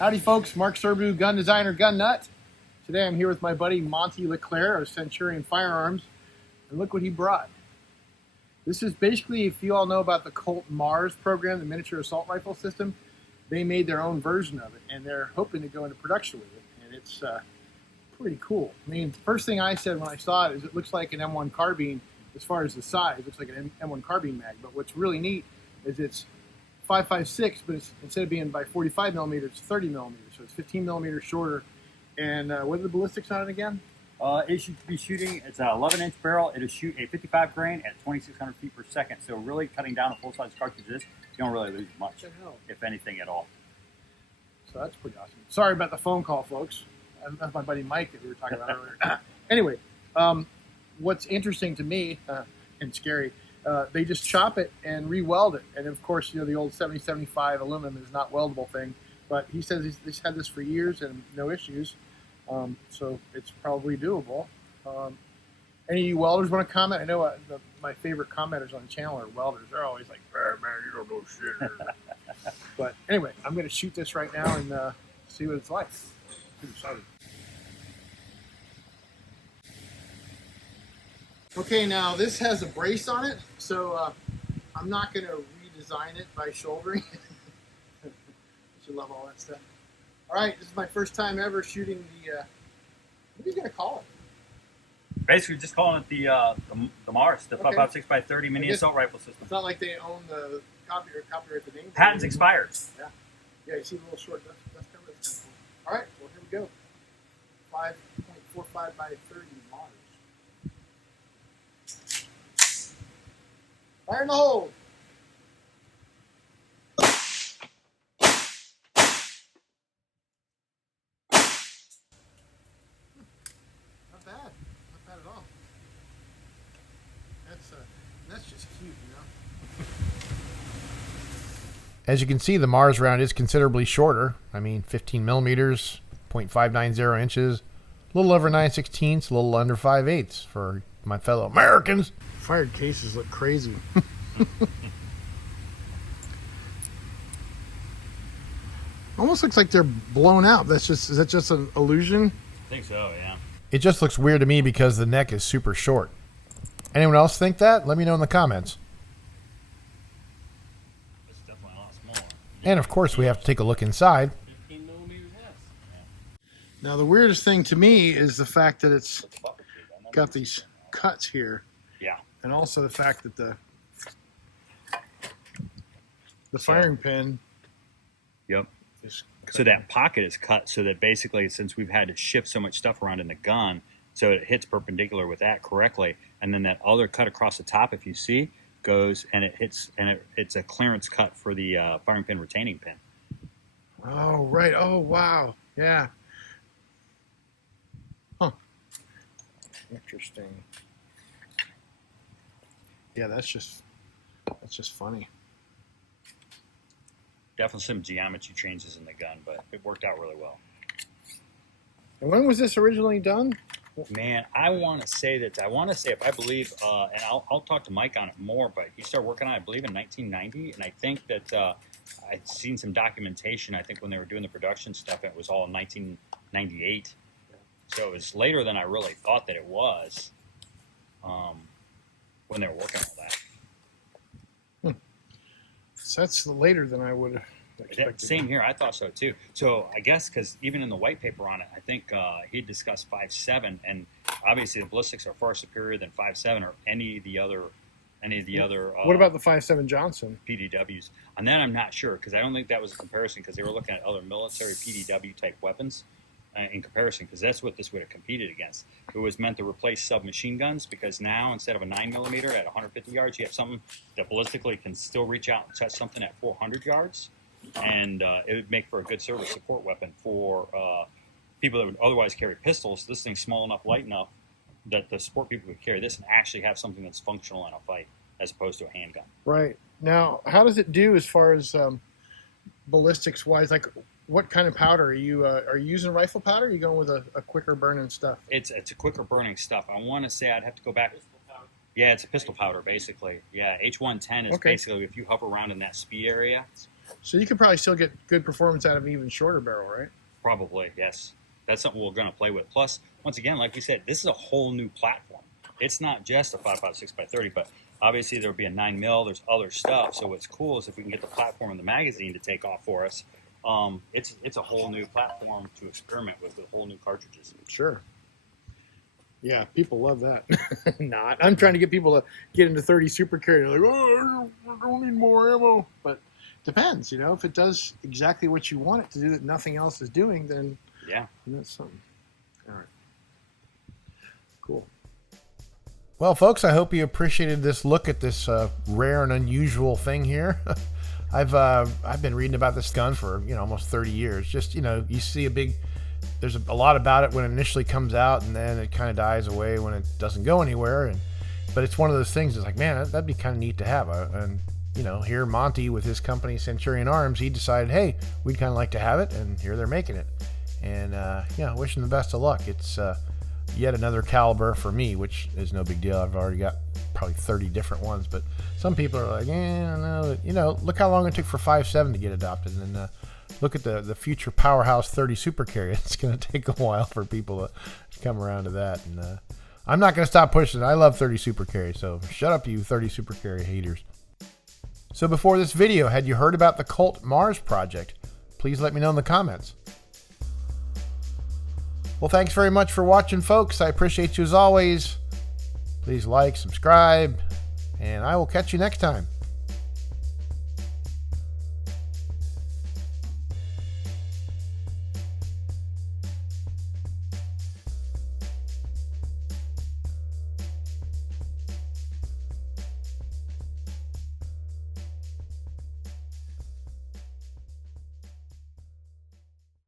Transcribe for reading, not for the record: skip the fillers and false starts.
Howdy folks, Mark Serbu, gun designer, gun nut. Today I'm here with my buddy Monty LeClaire of Centurion Firearms, and look what he brought. This is basically, if you all know about the Colt Mars program, the miniature assault rifle system, they made their own version of it, and they're hoping to go into production with it, and it's pretty cool. I mean, the first thing I said when I saw it is it looks like an M1 carbine as far as the size. It looks like an M1 carbine mag, but what's really neat is it's 5.56, but it's, instead of being by 45 millimeters, it's 30 millimeters, so it's 15 millimeters shorter. And what are the ballistics on it again? It should be shooting, it's an 11-inch barrel. It'll shoot a 55 grain at 2,600 feet per second. So really cutting down a full-size cartridge, you don't really lose much, if anything at all. So that's pretty awesome. Sorry about the phone call, folks. That's my buddy Mike that we were talking about earlier. Anyway, what's interesting to me, and scary, they just chop it and re-weld it. And of course, you know, the old 70-75 aluminum is not weldable thing. But he says he's had this for years and no issues. So it's probably doable. Any of you welders want to comment? I know my favorite commenters on the channel are welders. They're always like, "Man, you don't know shit." But anyway, I'm going to shoot this right now and see what it's like. I'm excited. Okay, now this has a brace on it, so I'm not going to redesign it by shouldering. You love all that stuff. All right, this is my first time ever shooting the, what are you going to call it? Basically, just calling it the Mars, the 5.56x30 mini assault rifle system. It's not like they own the copyright the name. Patents expired. Yeah. Yeah, you see the little short dust cover? That's kind of cool. All right, well, here we go. 5.45 by 30 Mars. Fire in the hole. Not bad at all. That's just cute, you know. As you can see, the Mars round is considerably shorter. I mean, 15 millimeters, 0.590 inches, a little over 9/16, a little under 5/8 for my fellow Americans. Fired cases look crazy. Almost looks like they're blown out. Is that just an illusion? I think so, yeah. It just looks weird to me because the neck is super short. Anyone else think that? Let me know in the comments. It's definitely a lot smaller. And of course, we have to take a look inside. 15 millimeters less. Now, the weirdest thing to me is the fact that it's got these cuts here. Yeah. And also the fact that the firing pin. Yep. Is cut. So that pocket is cut so that basically, since we've had to shift so much stuff around in the gun, so it hits perpendicular with that correctly, and then that other cut across the top, if you see, goes and it hits, and it's a clearance cut for the firing pin retaining pin. Oh, right. Oh, wow. Yeah. Huh. Interesting. Yeah, that's just funny. Definitely some geometry changes in the gun, but it worked out really well. And when was this originally done? Man, I want to say if I believe, and I'll talk to Mike on it more, but he started working on it, I believe, in 1990, and I think that I'd seen some documentation, I think, when they were doing the production stuff, it was all in 1998. So it was later than I really thought that it was when they were working on that. So that's later than I would have expected. Same here. I thought so too. So I guess because even in the white paper on it, I think he discussed 5.7, and obviously the ballistics are far superior than 5.7 or any of the other. What about the 5.7 Johnson? PDWs? On that, I'm not sure because I don't think that was a comparison because they were looking at other military PDW type weapons in comparison because that's what this would have competed against. It was meant to replace submachine guns because now instead of a 9mm at 150 yards, you have something that ballistically can still reach out and touch something at 400 yards. And it would make for a good service support weapon for people that would otherwise carry pistols. This thing's small enough, light enough that the support people could carry this and actually have something that's functional in a fight as opposed to a handgun. Right. Now, how does it do as far as ballistics wise? Like, what kind of powder are you using? Rifle powder? Or are you going with a quicker burning stuff? It's a quicker burning stuff. I want to say I'd have to go back. Yeah, it's a pistol powder basically. Yeah, H110 is basically if you hover around in that speed area. So you could probably still get good performance out of an even shorter barrel, right? Probably, yes. That's something we're going to play with. Plus, once again, like we said, this is a whole new platform. It's not just a 5.56 by 30, but obviously there'll be a 9 mil. There's other stuff. So what's cool is if we can get the platform and the magazine to take off for us, it's a whole new platform to experiment with whole new cartridges. Sure. Yeah, people love that. Not. I'm trying to get people to get into 30 Super Carry. They're like, oh, I don't need more ammo. But depends, you know. If it does exactly what you want it to do that nothing else is doing, then yeah, that's something. All right. Cool. Well, folks, I hope you appreciated this look at this rare and unusual thing here. I've been reading about this gun for almost 30 years. Just you see there's a lot about it when it initially comes out, and then it kind of dies away when it doesn't go anywhere. But it's one of those things. It's like, man, that'd be kind of neat to have. And here Monty with his company Centurion Arms, he decided, hey, we'd kind of like to have it, and here they're making it. And wish them the best of luck. It's yet another caliber for me, which is no big deal. I've already got probably 30 different ones, but some people are like, no, look how long it took for 5.7 to get adopted, and then look at the future powerhouse 30 Super Carry. It's going to take a while for people to come around to that, and I'm not going to stop pushing it. I love 30 Super Carry, so shut up, you 30 Super Carry haters. So before this video, had you heard about the Colt Mars project? Please let me know in the comments. Well, thanks very much for watching, folks. I appreciate you as always. Please like, subscribe, and I will catch you next time.